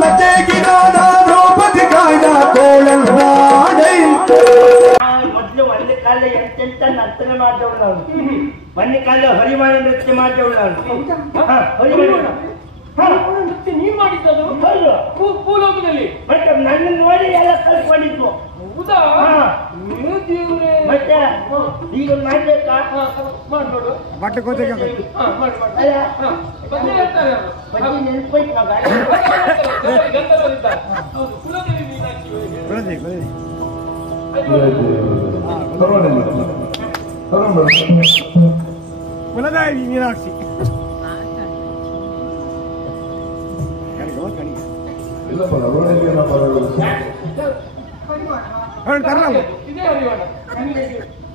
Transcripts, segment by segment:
ದ್ರೌಪದಿ ಕಾಯ್ದ ಕೋಳಲ್ವಾಡೈ ಮೊದಲು ಒಂದು ಕಾಲ ಎಂತೆಂತ ನರ್ತನೆ ಮಾಡಿದವಳು ನಾನು. ಒಂದು ಕಾಲ ಹರಿವಾಣ ನೃತ್ಯ ಮಾಡಿದವಳು ನಾನು. ಹರಿವಾಣ ನೃತ್ಯ ನೀವ್ ಮಾಡಿದ್ದದು ಭೂಲೋಕದಲ್ಲಿ ಮತ್ತೆ ನನ್ನ ನೋಡಿ ಎಲ್ಲ ಕಲ್ತ್ಕೊಂಡಿದ್ವು. ಹೌದಾ? ಮತ್ತೆ ಈಗ ಮಾಡ್ಬೇಕಾ? ಮಾಡ್ಬೋದು. ಬಟ್ಟೆ ಕೋತೆಗೆ ನೆನ್ಪೋಯ್ತು ಮಗ. ಕುಲದೇವಿ ಮೀನಾಕ್ಷಿ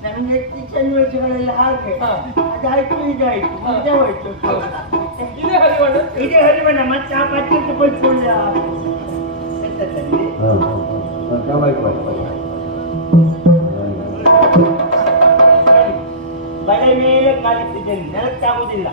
ನಮ್ಗೆ ಚಂದ್ರಗಳೆಲ್ಲ ಹಾಗೆ ಅದಾಯ್ತು ಇದಾಯ್ತು ಮುಂದೆ ಹೋಯ್ತು. ಇದೇ ಹರಿವಣ್ಣ ಮತ್ತೆ ಆ ಪಚ್ಚಕ್ಕೆ ಬೈಸ್ಕೊಂಡ ಬಳೆ ಮೇಲೆ ಕಾಲಿಟ್ಟಿದ್ದೇನೆ, ನೆಲಕ್ಕಾಗುವುದಿಲ್ಲ.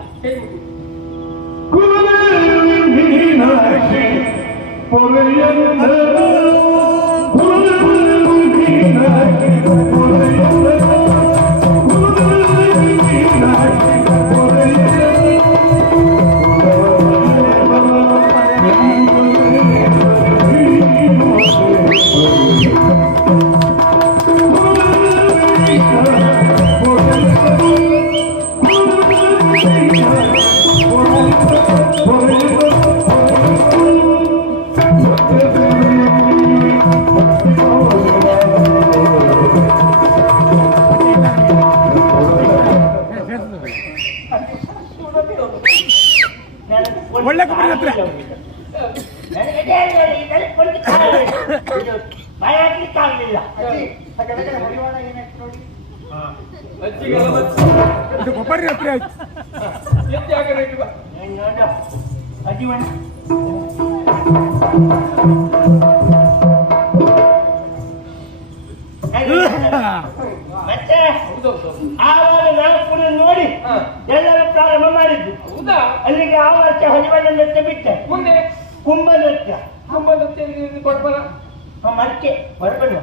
ಒಳ್ಳೆ ಕಬಡ್ಡಿ ಹತ್ರ ಭಯ ಆಗ್ಲಿಕ್ಕಾಗಲಿಲ್ಲ. ಇದು ಕೊಬ್ಬರಿ ಹತ್ರ ಆಯ್ತು. ಅಜಿವಣ್ಣ ಮತ್ತೆ ಆವಾಗ ನಾವು ಪುನಃ ನೋಡಿ ಎಲ್ಲರೂ ಪ್ರಾರಂಭ ಮಾಡಿದ್ದು. ಅಲ್ಲಿಗೆ ಆ ವರ್ಷ ಹರಿವಣ್ಣ ನೃತ್ಯ ಬಿಟ್ಟೆ. ಮುಂದೆ ಕುಂಭ ನೃತ್ಯ. ಮರ್ಕೆ ಹೊರಬಣ್ಣ